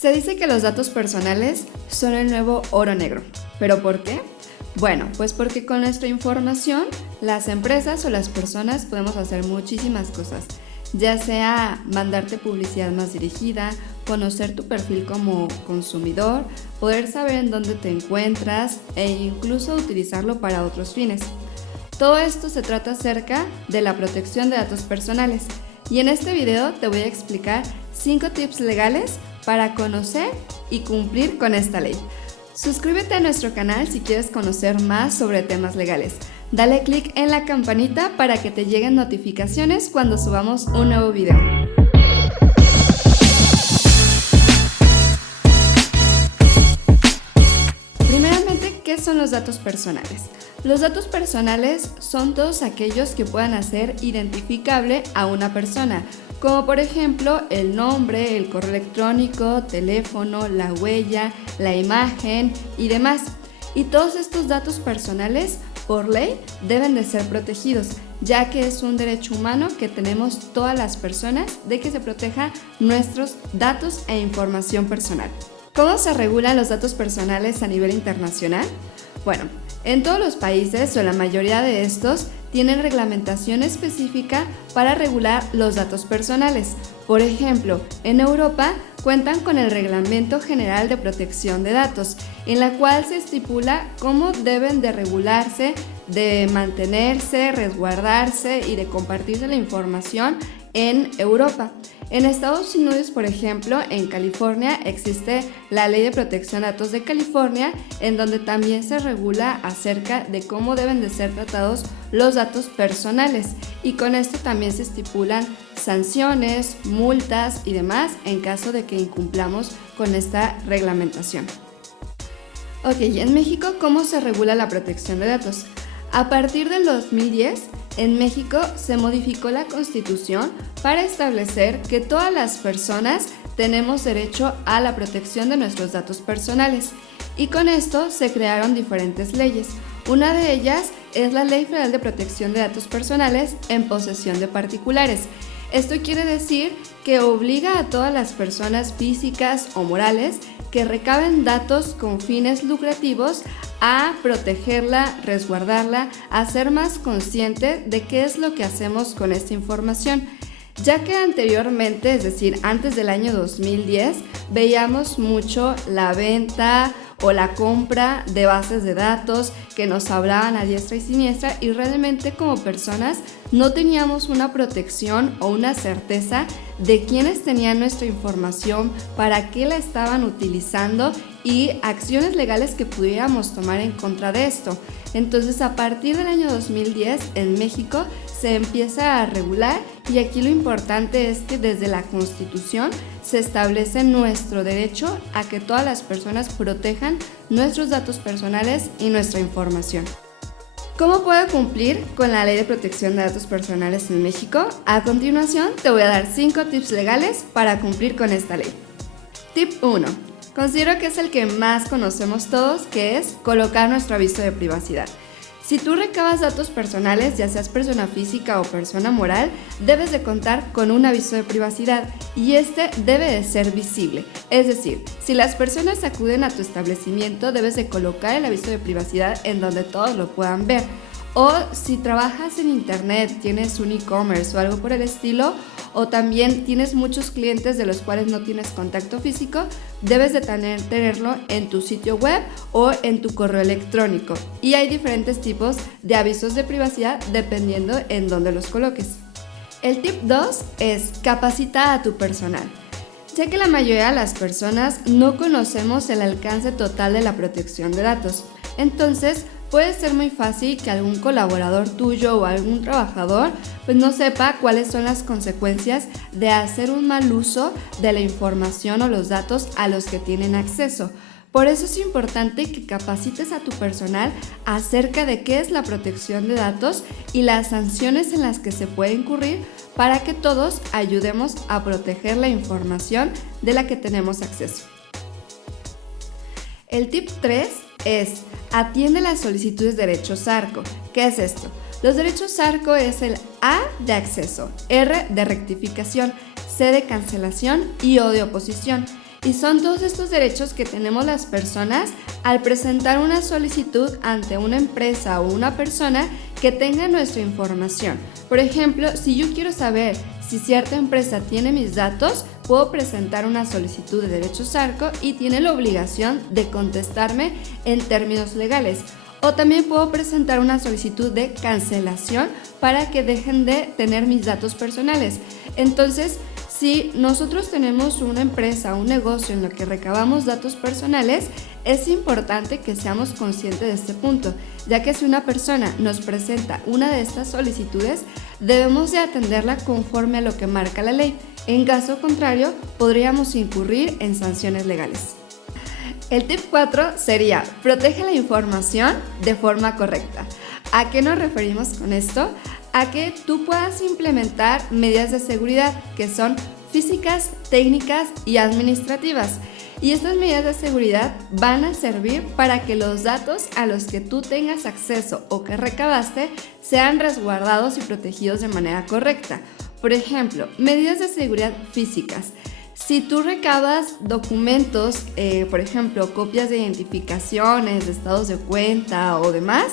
Se dice que los datos personales son el nuevo oro negro. ¿Pero por qué? Bueno, pues porque con nuestra información, las empresas o las personas podemos hacer muchísimas cosas, ya sea mandarte publicidad más dirigida, conocer tu perfil como consumidor, poder saber en dónde te encuentras e incluso utilizarlo para otros fines. Todo esto se trata acerca de la protección de datos personales y en este video te voy a explicar 5 tips legales para conocer y cumplir con esta ley. Suscríbete a nuestro canal si quieres conocer más sobre temas legales. Dale click en la campanita para que te lleguen notificaciones cuando subamos un nuevo video. Primeramente, ¿qué son los datos personales? Los datos personales son todos aquellos que puedan hacer identificable a una persona, como por ejemplo el nombre, el correo electrónico, teléfono, la huella, la imagen y demás. Y todos estos datos personales, por ley, deben de ser protegidos, ya que es un derecho humano que tenemos todas las personas de que se proteja nuestros datos e información personal. ¿Cómo se regulan los datos personales a nivel internacional? Bueno, en todos los países o en la mayoría de estos tienen reglamentación específica para regular los datos personales. Por ejemplo, en Europa cuentan con el Reglamento General de Protección de Datos, en la cual se estipula cómo deben de regularse, de mantenerse, resguardarse y de compartirse la información en Europa. En Estados Unidos, por ejemplo, en California existe la Ley de Protección de Datos de California, en donde también se regula acerca de cómo deben de ser tratados los datos personales, y con esto también se estipulan sanciones, multas y demás en caso de que incumplamos con esta reglamentación. Ok, y en México, ¿cómo se regula la protección de datos? A partir del 2010, en México se modificó la Constitución para establecer que todas las personas tenemos derecho a la protección de nuestros datos personales, y con esto se crearon diferentes leyes. Una de ellas es la Ley Federal de Protección de Datos Personales en posesión de particulares. Esto quiere decir que obliga a todas las personas físicas o morales que recaben datos con fines lucrativos a protegerla, resguardarla, a ser más consciente de qué es lo que hacemos con esta información. Ya que anteriormente, es decir, antes del año 2010, veíamos mucho la venta o la compra de bases de datos que nos hablaban a diestra y siniestra, y realmente como personas no teníamos una protección o una certeza de quiénes tenían nuestra información, para qué la estaban utilizando y acciones legales que pudiéramos tomar en contra de esto. Entonces, a partir del año 2010 en México se empieza a regular, y aquí lo importante es que desde la Constitución se establece nuestro derecho a que todas las personas protejan nuestros datos personales y nuestra información. ¿Cómo puedo cumplir con la Ley de Protección de Datos Personales en México? A continuación te voy a dar 5 tips legales para cumplir con esta ley. Tip 1. Considero que es el que más conocemos todos, que es colocar nuestro aviso de privacidad. Si tú recabas datos personales, ya seas persona física o persona moral, debes de contar con un aviso de privacidad, y este debe de ser visible. Es decir, si las personas acuden a tu establecimiento, debes de colocar el aviso de privacidad en donde todos lo puedan ver. O si trabajas en internet, tienes un e-commerce o algo por el estilo, o también tienes muchos clientes de los cuales no tienes contacto físico, debes de tenerlo en tu sitio web o en tu correo electrónico. Y hay diferentes tipos de avisos de privacidad dependiendo en dónde los coloques. El tip 2 es capacita a tu personal. Ya que la mayoría de las personas no conocemos el alcance total de la protección de datos, entonces puede ser muy fácil que algún colaborador tuyo o algún trabajador pues no sepa cuáles son las consecuencias de hacer un mal uso de la información o los datos a los que tienen acceso. Por eso es importante que capacites a tu personal acerca de qué es la protección de datos y las sanciones en las que se puede incurrir, para que todos ayudemos a proteger la información de la que tenemos acceso. El tip 3 es atiende las solicitudes de derechos ARCO. ¿Qué es esto? Los derechos ARCO es el A de acceso, R de rectificación, C de cancelación y O de oposición. Y son todos estos derechos que tenemos las personas al presentar una solicitud ante una empresa o una persona que tenga nuestra información. Por ejemplo, si yo quiero saber si cierta empresa tiene mis datos, puedo presentar una solicitud de derechos ARCO y tiene la obligación de contestarme en términos legales. O también puedo presentar una solicitud de cancelación para que dejen de tener mis datos personales. Entonces, si nosotros tenemos una empresa, un negocio en lo que recabamos datos personales, es importante que seamos conscientes de este punto, ya que si una persona nos presenta una de estas solicitudes, debemos de atenderla conforme a lo que marca la ley. En caso contrario, podríamos incurrir en sanciones legales. El tip 4 sería: protege la información de forma correcta. ¿A qué nos referimos con esto? A que tú puedas implementar medidas de seguridad que son físicas, técnicas y administrativas. Y estas medidas de seguridad van a servir para que los datos a los que tú tengas acceso o que recabaste sean resguardados y protegidos de manera correcta. Por ejemplo, medidas de seguridad físicas. Si tú recabas documentos, por ejemplo, copias de identificaciones, de estados de cuenta o demás,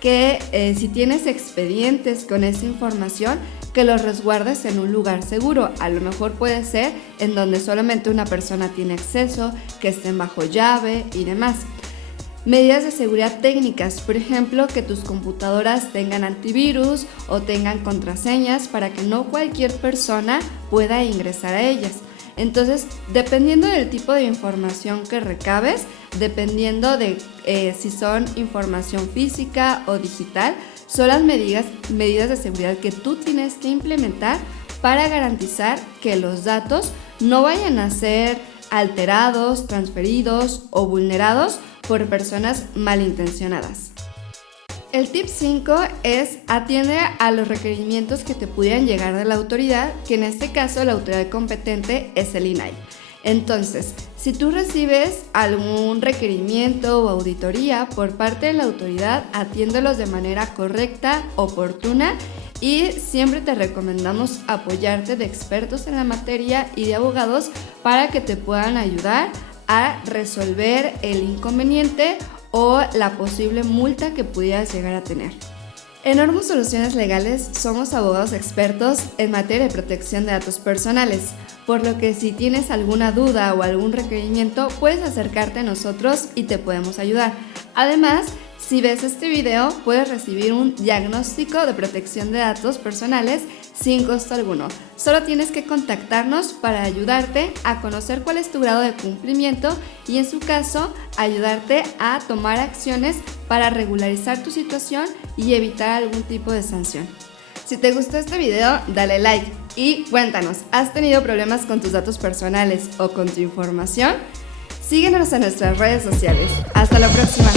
que si tienes expedientes con esa información, que los resguardes en un lugar seguro. A lo mejor puede ser en donde solamente una persona tiene acceso, que estén bajo llave y demás. Medidas de seguridad técnicas, por ejemplo, que tus computadoras tengan antivirus o tengan contraseñas para que no cualquier persona pueda ingresar a ellas. Entonces, dependiendo del tipo de información que recabes, dependiendo de si son información física o digital, son las medidas de seguridad que tú tienes que implementar para garantizar que los datos no vayan a ser alterados, transferidos o vulnerados por personas malintencionadas. El tip 5 es: atiende a los requerimientos que te pudieran llegar de la autoridad, que en este caso la autoridad competente es el INAI. Entonces, si tú recibes algún requerimiento o auditoría por parte de la autoridad, atiéndelos de manera correcta, oportuna, y siempre te recomendamos apoyarte de expertos en la materia y de abogados para que te puedan ayudar a resolver el inconveniente o la posible multa que pudieras llegar a tener. En Ormus Soluciones Legales somos abogados expertos en materia de protección de datos personales, por lo que si tienes alguna duda o algún requerimiento, puedes acercarte a nosotros y te podemos ayudar. Además, si ves este video, puedes recibir un diagnóstico de protección de datos personales sin costo alguno. Solo tienes que contactarnos para ayudarte a conocer cuál es tu grado de cumplimiento y, en su caso, ayudarte a tomar acciones para regularizar tu situación y evitar algún tipo de sanción. Si te gustó este video, dale like y cuéntanos, ¿has tenido problemas con tus datos personales o con tu información? Síguenos en nuestras redes sociales. Hasta la próxima.